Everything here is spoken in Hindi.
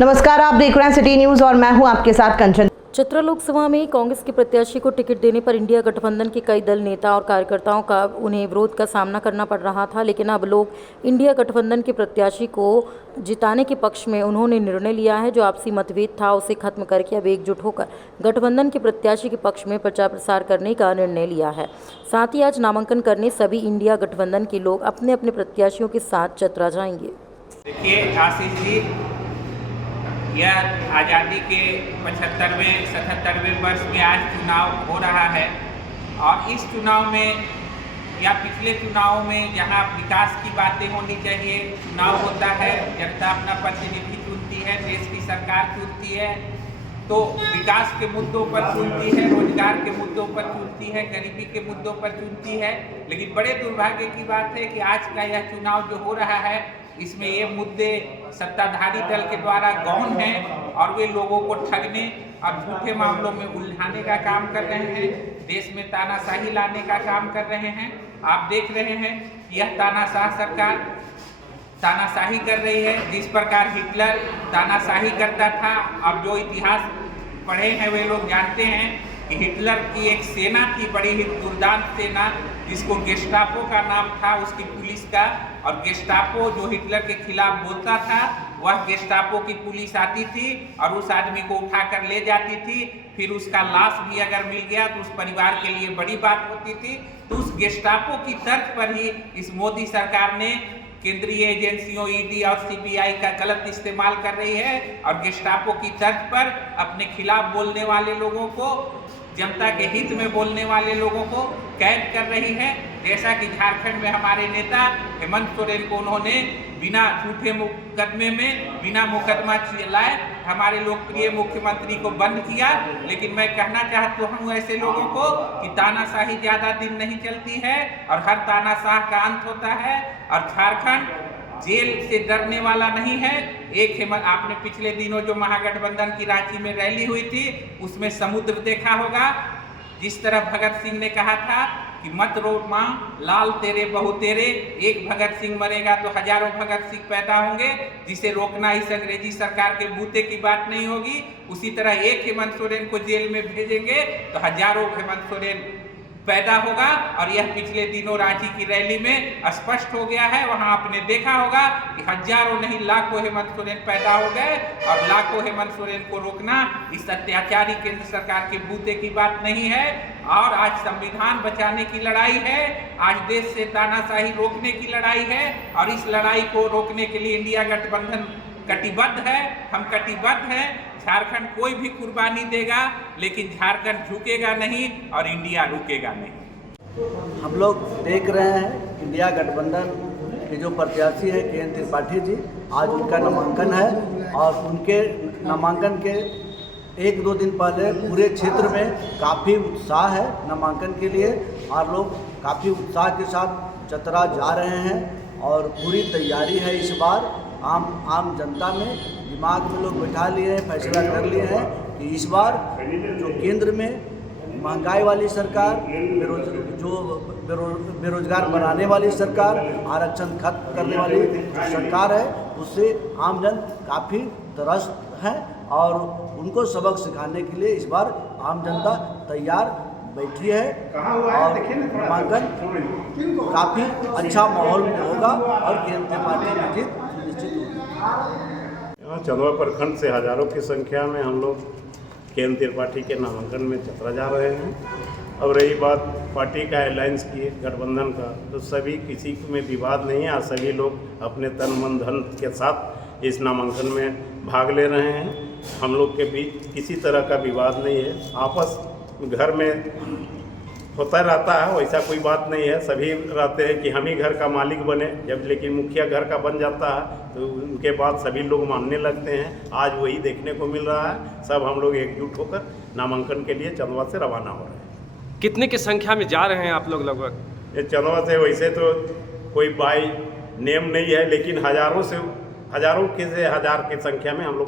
नमस्कार, आप देख रहे हैं सिटी न्यूज और मैं हूं आपके साथ कंचन। चतरा लोकसभा में कांग्रेस के प्रत्याशी को टिकट देने पर इंडिया गठबंधन के कई दल नेता और कार्यकर्ताओं का उन्हें विरोध का सामना करना पड़ रहा था, लेकिन अब लोग इंडिया गठबंधन के प्रत्याशी को जिताने के पक्ष में उन्होंने निर्णय लिया है। जो आपसी मतभेद था उसे खत्म करके अब एकजुट होकर गठबंधन के प्रत्याशी के पक्ष में प्रचार प्रसार करने का निर्णय लिया है। साथ ही आज नामांकन करने सभी इंडिया गठबंधन के लोग अपने अपने प्रत्याशियों के साथ चतरा जाएंगे। देखिए आशीष जी, यह आज़ादी के 75वें वर्ष में आज चुनाव हो रहा है और इस चुनाव में या पिछले चुनाव में जहां विकास की बातें होनी चाहिए, चुनाव होता है, जनता अपना प्रतिनिधि चुनती है, देश की सरकार चुनती है, तो विकास के मुद्दों पर चुनती है, रोजगार के मुद्दों पर चुनती है, गरीबी के मुद्दों पर चुनती है। लेकिन बड़े दुर्भाग्य की बात है कि आज का यह चुनाव जो हो रहा है इसमें ये मुद्दे सत्ताधारी दल के द्वारा गौण हैं और वे लोगों को ठगने और झूठे मामलों में उलझाने का काम कर रहे हैं, देश में तानाशाही लाने का काम कर रहे हैं। आप देख रहे हैं यह तानाशाह सरकार तानाशाही कर रही है। जिस प्रकार हिटलर तानाशाही करता था, अब जो इतिहास पढ़े हैं वे लोग जानते हैं कि हिटलर की एक सेना थी, बड़ी ही दुर्दांत सेना, जिसको गेस्टापो का नाम था उसकी पुलिस का, और गेस्टापो जो हिटलर के खिलाफ बोलता था वह गेस्टापो की पुलिस आती थी और उस आदमी को उठाकर ले जाती थी। फिर उसका लाश भी अगर मिल गया तो उस परिवार के लिए बड़ी बात होती थी। तो उस गेस्टापो की तर्ज पर ही इस मोदी सरकार ने केंद्रीय एजेंसियों ईडी और सीबीआई का गलत इस्तेमाल कर रही है और गेस्टापो की तर्ज पर अपने खिलाफ बोलने वाले लोगों को, जनता के हित में बोलने वाले लोगों को कैद कर रही है। जैसा कि झारखंड में हमारे नेता हेमंत सोरेन को उन्होंने बिना झूठे मुकदमे में, बिना मुकदमा चलाए हमारे लोकप्रिय मुख्यमंत्री को बंद किया। लेकिन मैं कहना चाहता हूँ ऐसे लोगों को कि तानाशाही ज़्यादा दिन नहीं चलती है और हर तानाशाह का अंत होता है और झारखंड जेल से डरने वाला नहीं है। आपने पिछले दिनों जो महागठबंधन की रांची में रैली हुई थी उसमें समुद्र देखा होगा। जिस तरह भगत सिंह ने कहा था कि मत रो माँ लाल तेरे बहु तेरे, एक भगत सिंह मरेगा तो हजारों भगत सिंह पैदा होंगे, जिसे रोकना इस अंग्रेजी सरकार के बूते की बात नहीं होगी। उसी तरह एक हेमंत सोरेन को जेल में भेजेंगे तो हजारों हेमंत सोरेन पैदा होगा और यह पिछले दिनों रांची की रैली में स्पष्ट हो गया है। वहां आपने देखा होगा कि हजारों नहीं लाखों हेमंत सोरेन पैदा हो गए और लाखों हेमंत सोरेन को रोकना इस अत्याचारी केंद्र सरकार के बूते की बात नहीं है। और आज संविधान बचाने की लड़ाई है, आज देश से तानाशाही रोकने की लड़ाई है और इस लड़ाई को रोकने के लिए इंडिया गठबंधन कटिबद्ध है। हम कटिबद्ध हैं। झारखंड कोई भी कुर्बानी देगा लेकिन झारखंड झुकेगा नहीं और इंडिया रुकेगा नहीं। हम लोग देख रहे हैं इंडिया गठबंधन के जो प्रत्याशी है के एन त्रिपाठी जी, आज उनका नामांकन है और उनके नामांकन के 1-2 दिन पहले पूरे क्षेत्र में काफ़ी उत्साह है नामांकन के लिए और लोग काफ़ी उत्साह के साथ चतरा जा रहे हैं और पूरी तैयारी है। इस बार आम जनता में दिमाग में लोग बैठा लिए हैं, फैसला कर लिए हैं कि इस बार जो केंद्र में महंगाई वाली सरकार, बेरोजगार बनाने वाली सरकार, आरक्षण खत्म करने वाली सरकार है, उससे आम जन काफ़ी त्रस्त है और उनको सबक सिखाने के लिए इस बार आम जनता तैयार बैठी है और नामांकन काफ़ी अच्छा माहौल में होगा और केंद्रीय पार्टी की जीत सुनिश्चित होगी। यहाँ चंदवा प्रखंड से हजारों की संख्या में हम लोग के त्रिपाठी के नामांकन में चतरा जा रहे हैं। अब रही बात पार्टी का अलायंस की, गठबंधन का, तो सभी किसी में विवाद नहीं है। सभी लोग अपने तन मन धन के साथ इस नामांकन में भाग ले रहे हैं। हम लोग के बीच किसी तरह का विवाद नहीं है। आपस घर में होता रहता है, वैसा कोई बात नहीं है। सभी रहते हैं कि हम ही घर का मालिक बने, जब लेकिन मुखिया घर का बन जाता है तो उनके बाद सभी लोग मानने लगते हैं। आज वही देखने को मिल रहा है। सब हम लोग एकजुट होकर नामांकन के लिए चंदवा से रवाना हो रहे हैं। कितने की संख्या में जा रहे हैं आप लोग लगभग? ये चंदवा से वैसे तो कोई बाई नेम नहीं है, लेकिन हजारों की संख्या में हम लोग